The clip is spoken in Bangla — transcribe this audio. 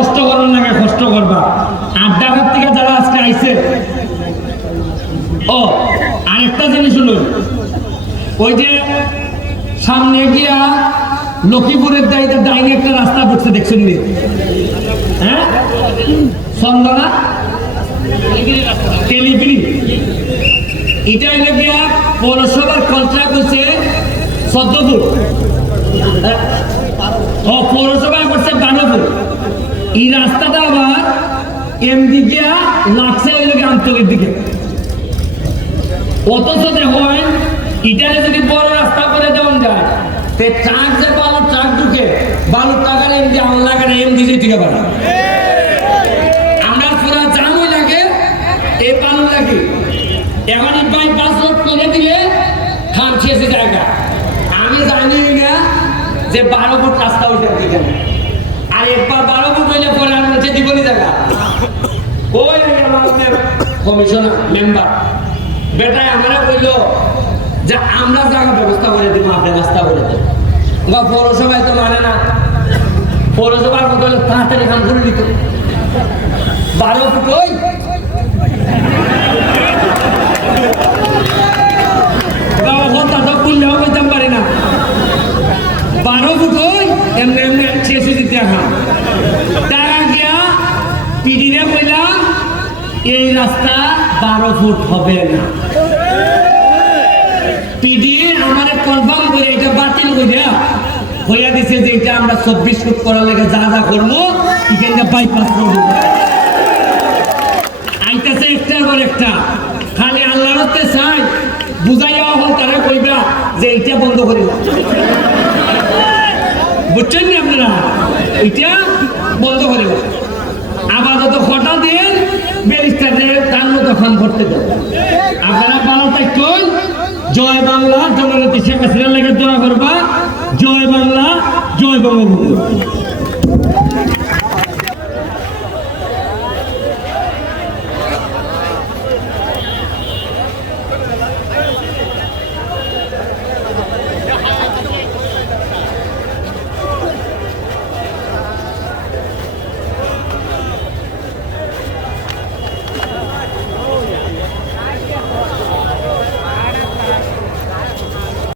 কষ্ট করার লাগে কষ্ট করবা। আড্ডাঘাট থেকে যারা আজকে আইছে, ও, আরেকটা জিনিস হলো, ওই যে সামনে গিয়া লক্ষ্মীপুরের দাইতে ডাইনে একটা রাস্তা পড়ছে দেখছেন হ্যাঁ? চন্দনা? এটা হইলে গিয়া পৌরসভার কন্ট্রাক্ট হচ্ছে চোদ্দপুর ও, পৌরসভায় করছে বানপুর। এই রাস্তাটা আবার এমডি গিয়া লাগছে হইলে গিয়ে আমতলির দিকে। অথচ হয় ইটারে যদি বড় রাস্তা করে দেওয়া যায়, তে ট্রাক যে বালু ট্রাক ঢুকে বালু টাকার এমডি আমার লাগে না এমডি যে দিকে পারে আমরা পুরা জামই লাগে, এ বালু লাগে। এখন এই বাইপাস রোড করে দিলে খান শেষে জায়গা। আমি জানি না যে বারো ফুট রাস্তা ওইটা দিকে আর একবার বারো ফুট হইলে পরে আমি যে দিবনি জায়গা ব্যবস্থা করে দিব করে দেব। বা পৌরসভায় তো মানে না, পৌরসভার মতো তাড়াতাড়ি করে দিত বারো ওই বাবা কথা তো খুললেও বলতাম পারি না বারো ফুট ওই এমনি এমনি শেষে দিতে এখন তারা গিয়া পিডিনে কইলাম এই রাস্তা বারো ফুট হবে না। পিডি কনফার্ম করে এটা বাতিল কইরা হইয়া দিছে যে এটা আমরা চব্বিশ ফুট করার লেগে যা যা করব পর একটা। খালি চাই কইবা যে বন্ধ করি বুঝছেন আপনারা? এটা বন্ধ করে খান করতে দেন আপনারা ভালো থাকুন জয় বাংলা, জননেত্রী শেখ হাসিনার লেগে দোয়া করবা। জয় বাংলা, জয় বঙ্গবন্ধু।